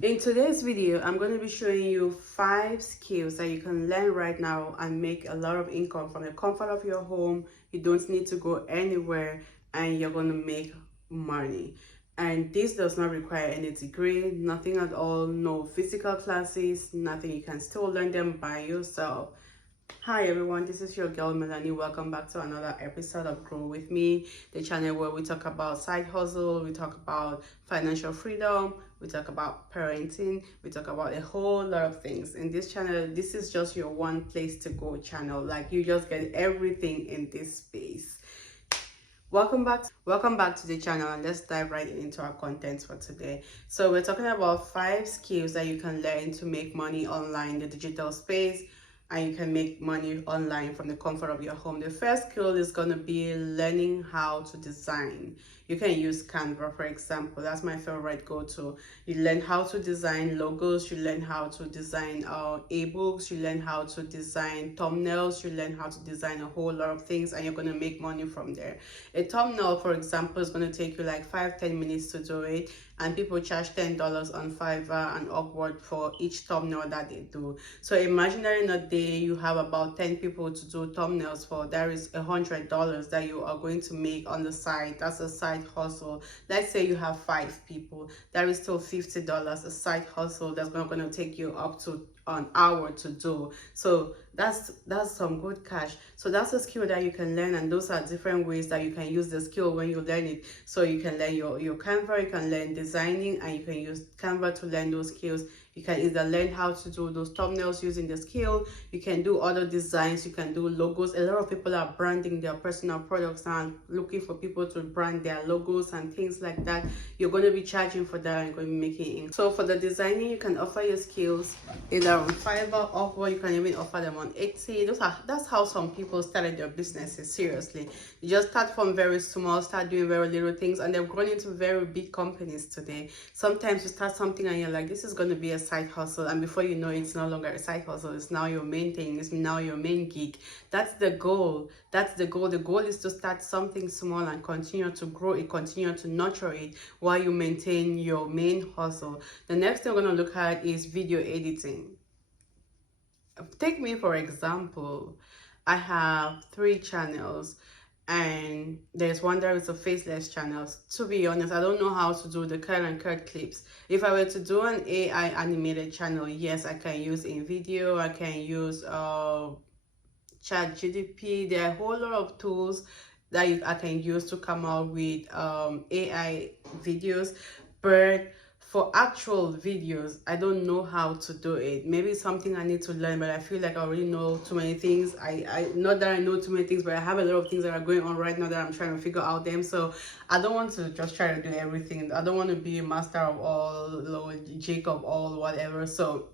In today's video, I'm going to be showing you 5 skills that you can learn right now and make a lot of income from the comfort of your home. You don't need to go anywhere and you're going to make money. And this does not require any degree, nothing at all, no physical classes, nothing. You can still learn them by yourself. Hi everyone, this is your girl Melanie. Welcome back to another episode of Grow With Me, the channel where we talk about side hustle, we talk about financial freedom, we talk about parenting, we talk about a whole lot of things. In this channel, this is just your one place to go channel. Like, you just get everything in this space. Welcome back to the channel, and let's dive right into our content for today. So we're talking about 5 skills that you can learn to make money online in the digital space, and you can make money online from the comfort of your home. The first skill is going to be learning how to design. You can use Canva, for example. That's my favorite go-to. You learn how to design logos, you learn how to design ebooks, you learn how to design thumbnails, you learn how to design a whole lot of things, and you're going to make money from there. A thumbnail, for example, is going to take you like 5-10 minutes to do it, and people charge $10 on Fiverr and Upwork for each thumbnail that they do. So imagine that in a day you have about 10 people to do thumbnails for. There is $100 that you are going to make on the side. That's a side hustle. Let's say you have 5 people. There is still $50, a side hustle that's not going to take you up to an hour to do. So that's some good cash. So that's a skill that you can learn, and those are different ways that you can use the skill when you learn it. So you can learn your Canva, you can learn designing, and you can use Canva to learn those skills. You can either learn how to do those thumbnails using the skill, you can do other designs, you can do logos. A lot of people are branding their personal products and looking for people to brand their logos and things like that. You're going to be charging for that and going to be making it. So for the designing, you can offer your skills either on Fiverr, Upwork. You can even offer them on Etsy. That's how some people started their businesses. Seriously, you just start from very small, start doing very little things, and they've grown into very big companies today. Sometimes you start something and you're like, this is going to be a side hustle, and before you know it, it's no longer a side hustle. It's now your main thing. It's now your main gig. That's the goal. That's the goal. The goal is to start something small and continue to grow it, continue to nurture it while you maintain your main hustle. The next thing we're going to look at is video editing. Take me for example. I have 3 channels, and there's one that is a faceless channel. To be honest, I don't know how to do the cut and cut clips. If I were to do an AI animated channel, yes, I can use InVideo, I can use ChatGPT. There are a whole lot of tools that I can use to come out with AI videos, but for actual videos, I don't know how to do it. Maybe it's something I need to learn, but I feel like I already know too many things. I not that I know too many things, but I have a lot of things that are going on right now that I'm trying to figure out them. So I don't want to just try to do everything. I don't want to be a master of all, Lord, Jacob all, whatever. So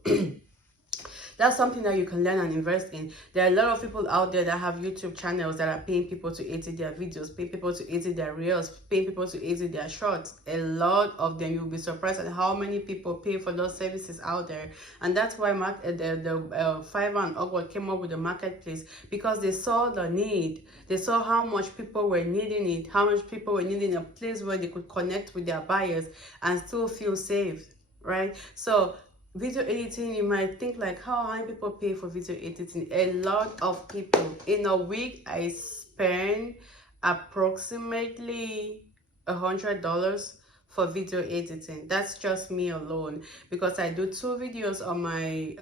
that's something that you can learn and invest in. There are a lot of people out there that have YouTube channels that are paying people to edit their videos, paying people to edit their reels, paying people to edit their shorts. A lot of them. You'll be surprised at how many people pay for those services out there. And that's why Fiverr and Upwork came up with the marketplace, because they saw the need. They saw how much people were needing it, how much people were needing a place where they could connect with their buyers and still feel safe, right? So video editing, you might think like, how many people pay for video editing? A lot of people. In a week, I spend approximately $100 for video editing. That's just me alone, because I do 2 videos on my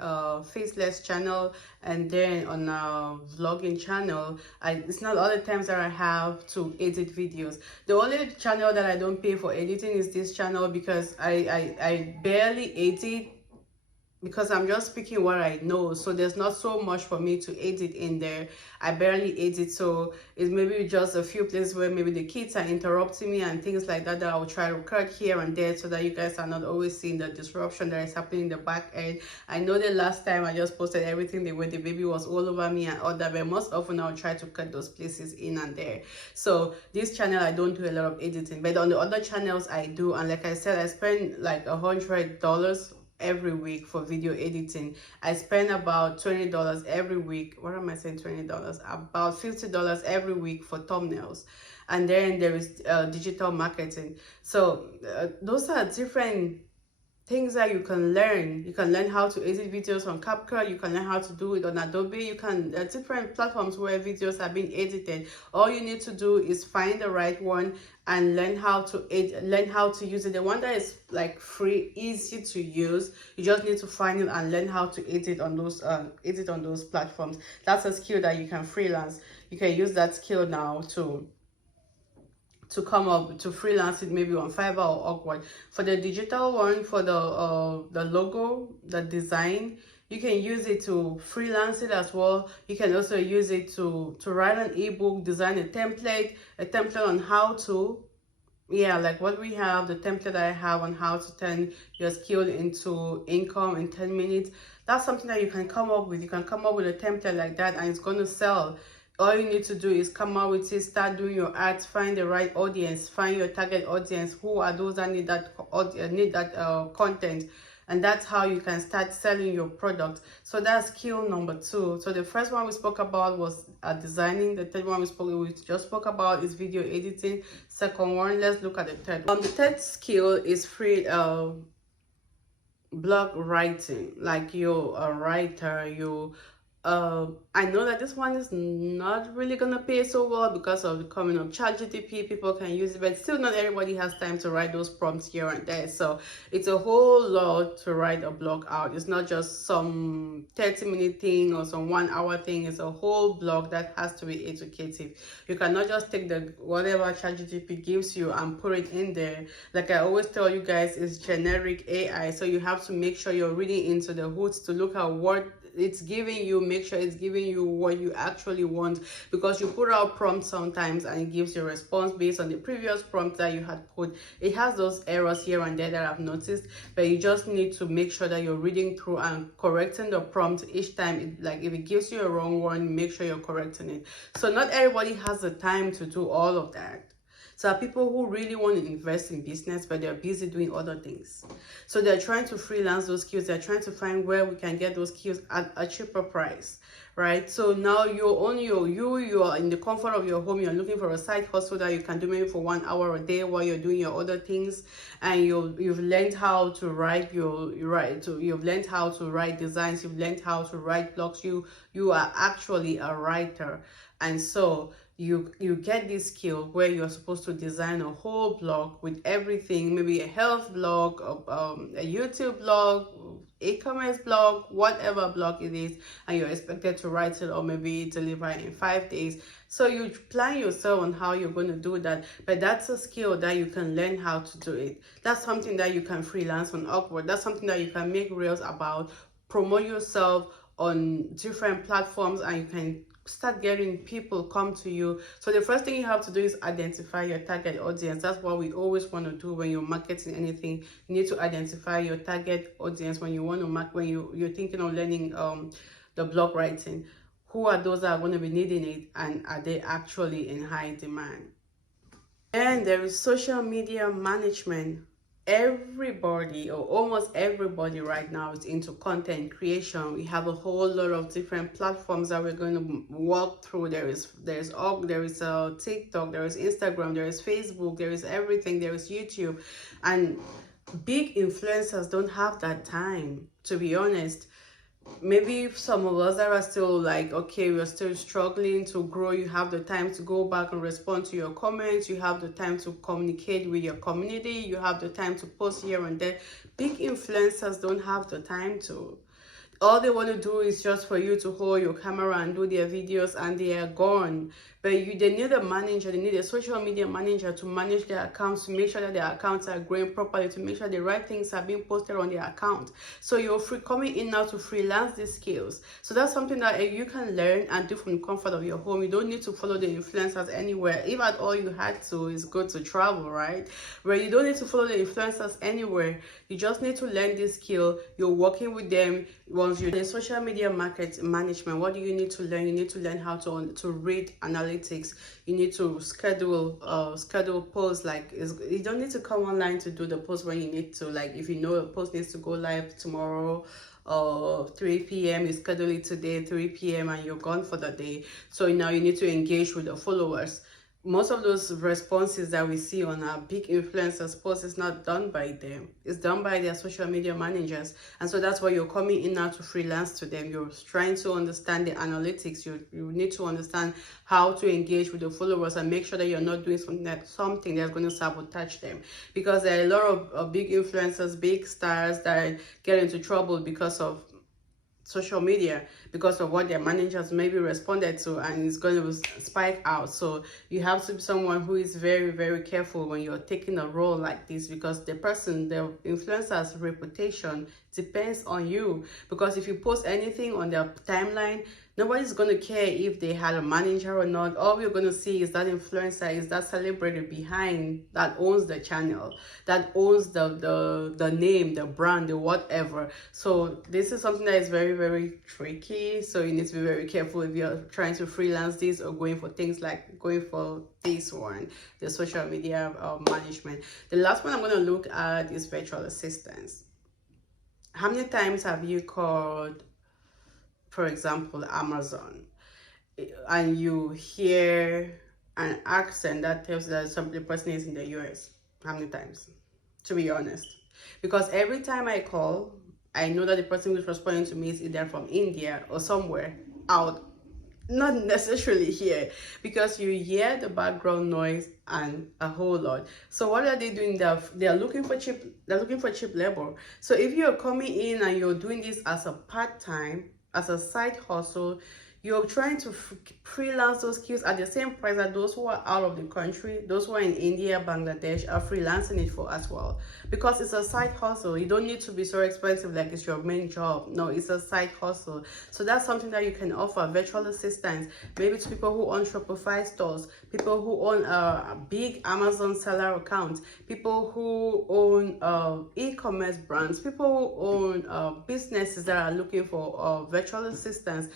faceless channel, and then on a vlogging channel. It's not all the times that I have to edit videos. The only channel that I don't pay for editing is this channel, because I barely edit, because I'm just speaking what I know. So there's not so much for me to edit in there. I barely edit, so it's maybe just a few places where maybe the kids are interrupting me and things like that, that I will try to cut here and there, so that you guys are not always seeing the disruption that is happening in the back end. I know the last time I just posted everything the way the baby was all over me and all that, but most often I'll try to cut those places in and there. So this channel, I don't do a lot of editing, but on the other channels I do. And like I said, I spend like $100 every week for video editing. I spend about $20 every week. What am I saying? $20? About $50 every week for thumbnails. And then there is digital marketing. So those are different things that you can learn. You can learn how to edit videos on CapCut. You can learn how to do it on Adobe. You can, there are different platforms where videos are being edited. All you need to do is find the right one and learn how to edit, learn how to use it. The one that is like free, easy to use, you just need to find it and learn how to edit on those platforms. That's a skill that you can freelance. You can use that skill now to come up to freelance it, maybe on Fiverr or Upwork. For the digital one, for the logo, the design, you can use it to freelance it as well. You can also use it to write an ebook, design a template on how to, yeah, like what we have, the template that I have on how to turn your skill into income in 10 minutes. That's something that you can come up with. You can come up with a template like that and it's going to sell. All you need to do is come out with it, start doing your ads, find the right audience, find your target audience. Who are those that need that content? And that's how you can start selling your product. So that's skill number 2. So the first one we spoke about was designing. The third one we just spoke about is video editing. Second one, let's look at the third one. The third skill is blog writing. Like you're a writer, I know that this one is not really gonna pay so well because of the coming of ChatGPT. People can use it, but still not everybody has time to write those prompts here and there. So it's a whole lot to write a blog out. It's not just some 30-minute thing or some 1-hour thing. It's a whole blog that has to be educative. You cannot just take the whatever ChatGPT gives you and put it in there. Like I always tell you guys, it's generic AI, so you have to make sure you're reading into the hoods to look at what it's giving you. Make sure it's giving you what you actually want, because you put out prompts sometimes and it gives you a response based on the previous prompt that you had put. It has those errors here and there that I've noticed, but you just need to make sure that you're reading through and correcting the prompt each time. Like if it gives you a wrong one, make sure you're correcting it. So not everybody has the time to do all of that. So there are people who really want to invest in business, but they're busy doing other things. So they're trying to freelance those skills. They're trying to find where we can get those skills at a cheaper price, right? So now you're in the comfort of your home. You're looking for a side hustle that you can do maybe for 1 hour a day while you're doing your other things, and you've learned how to write. You've learned how to write designs. You've learned how to write blogs. You are actually a writer, and so you get this skill where you're supposed to design a whole blog with everything, maybe a health blog, a YouTube blog, e-commerce blog, whatever blog it is, and you're expected to write it or maybe deliver it in 5 days. So you plan yourself on how you're going to do that, but that's a skill that you can learn how to do it. That's something that you can freelance on Upwork. That's something that you can make reels about, promote yourself on different platforms, and you can start getting people come to you. So the first thing you have to do is identify your target audience. That's what we always want to do when you're marketing anything. You need to identify your target audience when you want to when you're thinking of learning the blog writing. Who are those that are going to be needing it, and are they actually in high demand? And there is social media management. Everybody, or almost everybody right now, is into content creation. We have a whole lot of different platforms that we're going to walk through. There's TikTok, there is Instagram, there is Facebook, there is everything, there is YouTube, and big influencers don't have that time, to be honest. Maybe some of us that are still like, okay, we're still struggling to grow, you have the time to go back and respond to your comments, you have the time to communicate with your community, you have the time to post here and there. Big influencers don't have the time to. All they want to do is just for you to hold your camera and do their videos, and they are gone. But they need a manager, they need a social media manager to manage their accounts, to make sure that their accounts are growing properly, to make sure the right things are being posted on their account. So you're coming in now to freelance these skills. So that's something that you can learn and do from the comfort of your home. You don't need to follow the influencers anywhere. If at all you had to, it's good to travel, right? Where you don't need to follow the influencers anywhere. You just need to learn this skill. You're working with them. Once you're in social media management, what do you need to learn? You need to learn how to read analytics. You need to schedule posts. Like, you don't need to come online to do the post when you need to. Like, if you know a post needs to go live tomorrow or 3 p.m, you schedule it today 3 p.m, and you're gone for the day. So now you need to engage with the followers. most of those responses that we see on our big influencers posts is not done by them. It's done by their social media managers. And so that's why you're coming in now to freelance to them. You're trying to understand the analytics. You need to understand how to engage with the followers and make sure that you're not doing something that's going to sabotage them. Because there are a lot of big influencers, big stars that get into trouble because of social media, because of what their managers maybe responded to, and it's going to spike out. So you have to be someone who is very, very careful when you're taking a role like this, because the influencer's reputation depends on you. Because if you post anything on their timeline, nobody's going to care if they had a manager or not. All we're going to see is that influencer, is that celebrity behind, that owns the channel, that owns the name, the brand, the whatever. So this is something that is very, very tricky. So you need to be very careful if you're trying to freelance this or going for things like going for this one, the social media management. The last one I'm going to look at is virtual assistants. How many times have you called, for example, Amazon, and you hear an accent that tells that the person is in the US? How many times, to be honest? Because every time I call, I know that the person who's responding to me is either from India or somewhere out, not necessarily here, because you hear the background noise and a whole lot. So what are they doing? They're looking for cheap labor. So if you're coming in and you're doing this as a part-time, as a side hustle, you're trying to freelance those skills at the same price that those who are out of the country, those who are in India, Bangladesh, are freelancing it for as well. Because it's a side hustle. You don't need to be so expensive like it's your main job. No, it's a side hustle. So that's something that you can offer. Virtual assistants, maybe to people who own Shopify stores, people who own a big Amazon seller account, people who own e-commerce brands, people who own businesses that are looking for virtual assistants.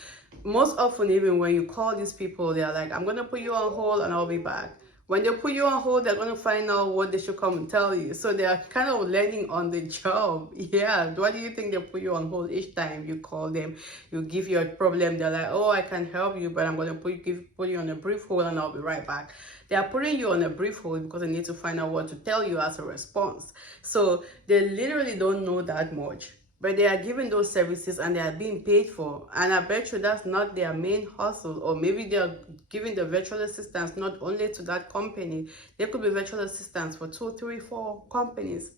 Most often, even when you call these people, they're like, I'm going to put you on hold and I'll be back. When they put you on hold, they're going to find out what they should come and tell you. So they are kind of learning on the job. Yeah. Why do you think they put you on hold each time you call them? You give your problem. They're like, oh, I can help you, but I'm going to put you on a brief hold and I'll be right back. They are putting you on a brief hold because they need to find out what to tell you as a response. So they literally don't know that much, but they are giving those services and they are being paid for. And I bet you that's not their main hustle. Or maybe they are giving the virtual assistants not only to that company. There could be virtual assistants for 2, 3, 4 companies.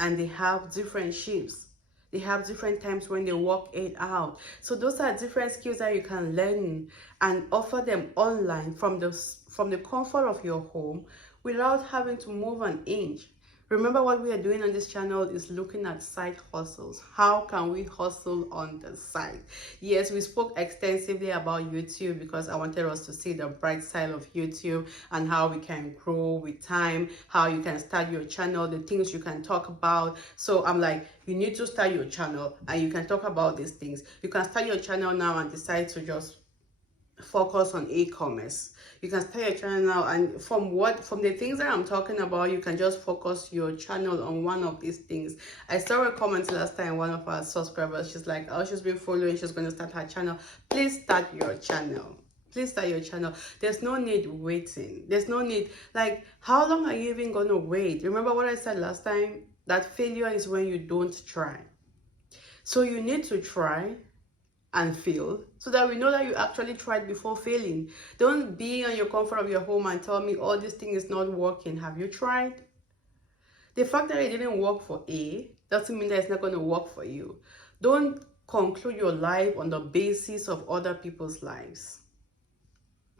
And they have different shifts. They have different times when they work it out. So those are different skills that you can learn and offer them online from the comfort of your home without having to move an inch. Remember, what we are doing on this channel is looking at side hustles. How can we hustle on the side? Yes, we spoke extensively about YouTube because I wanted us to see the bright side of YouTube and how we can grow with time, how you can start your channel, the things you can talk about. So I'm like, you need to start your channel and you can talk about these things. You can start your channel now and decide to just focus on e-commerce. You can start your channel now, and from the things that I'm talking about, you can just focus your channel on one of these things. I saw a comment last time, one of our subscribers, she's like, oh, she's been following, she's going to start her channel. Please start your channel. Please start your channel. There's no need waiting. There's no need, like, how long are you even going to wait? Remember what I said last time? That failure is when you don't try. So you need to try and fail so that we know that you actually tried before failing. Don't be on your comfort of your home and tell me, oh, this thing is not working. Have you tried? The fact that it didn't work for A doesn't mean that it's not going to work for you. Don't conclude your life on the basis of other people's lives.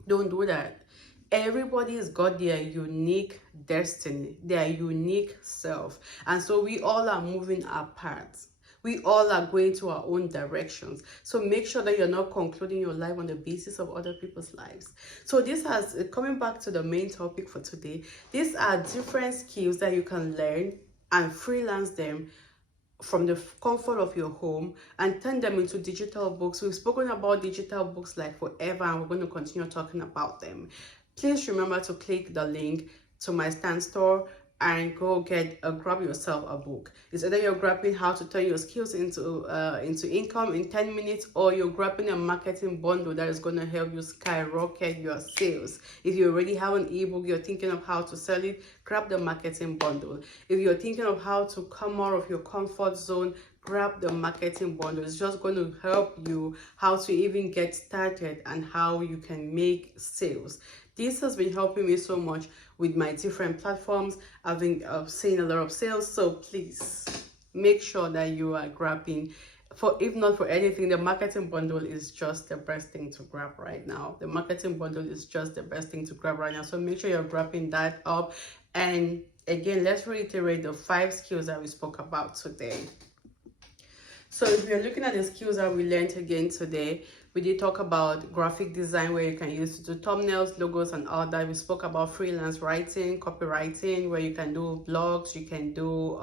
Don't do that. Everybody's got their unique destiny, their unique self, and so we all are moving apart. We all are going to our own directions. So make sure that you're not concluding your life on the basis of other people's lives. So this has, coming back to the main topic for today, these are different skills that you can learn and freelance them from the comfort of your home and turn them into digital books. We've spoken about digital books like forever, and we're going to continue talking about them. Please remember to click the link to my Stan store and go grab yourself a book. It's either you're grabbing how to turn your skills into income in 10 minutes, or you're grabbing a marketing bundle that is going to help you skyrocket your sales. If you already have an ebook, you're thinking of how to sell it, grab the marketing bundle. If you're thinking of how to come out of your comfort zone, grab the marketing bundle. It's just going to help you how to even get started and how you can make sales. This has been helping me so much with my different platforms. I've been seeing a lot of sales, so please make sure that you are grabbing. If not for anything, the marketing bundle is just the best thing to grab right now. The marketing bundle is just the best thing to grab right now. So make sure you're grabbing that up. And again, let's reiterate the 5 skills that we spoke about today. So if you're looking at the skills that we learned again today, we did talk about graphic design, where you can use to do thumbnails, logos, and all that. We spoke about freelance writing, copywriting, where you can do blogs, you can do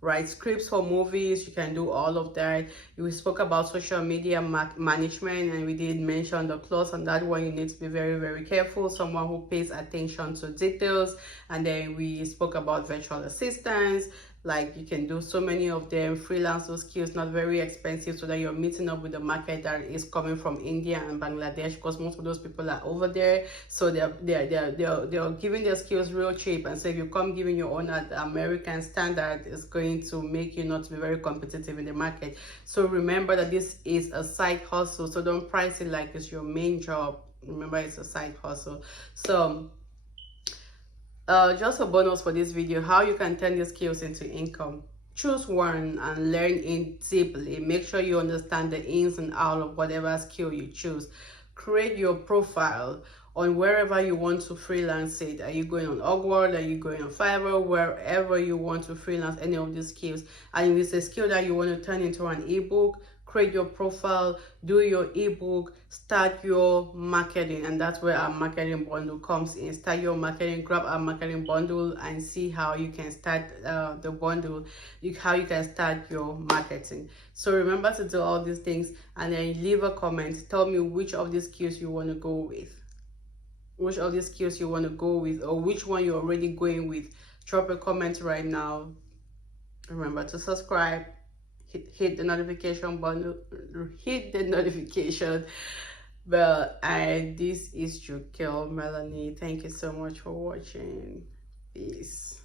write scripts for movies, you can do all of that. We spoke about social media management, and we did mention the clause on that one. You need to be very, very careful, someone who pays attention to details. And then we spoke about virtual assistants. Like, you can do so many of them. Freelance those skills, not very expensive, so that you're meeting up with the market that is coming from India and Bangladesh, because most of those people are over there. So they're giving their skills real cheap. And so if you come giving your own at the American standard, it's going to make you not be very competitive in the market. So remember that this is a side hustle, so don't price it like it's your main job. Remember, it's a side hustle. So just a bonus for this video, how you can turn these skills into income. Choose one and learn it deeply. Make sure you understand the ins and outs of whatever skill you choose. Create your profile on wherever you want to freelance it. Are you going on Upwork? Are you going on Fiverr? Wherever you want to freelance any of these skills. And if it's a skill that you want to turn into an ebook, create your profile, do your ebook, start your marketing. And that's where our marketing bundle comes in. Start your marketing, grab our marketing bundle, and see how you can start the bundle, how you can start your marketing. So remember to do all these things, and then leave a comment. Tell me which of these skills you want to go with. Which of these skills you want to go with, or which one you're already going with. Drop a comment right now. Remember to subscribe. Hit the notification button, hit the notification bell. And this is your girl Melanie. Thank you so much for watching. Peace.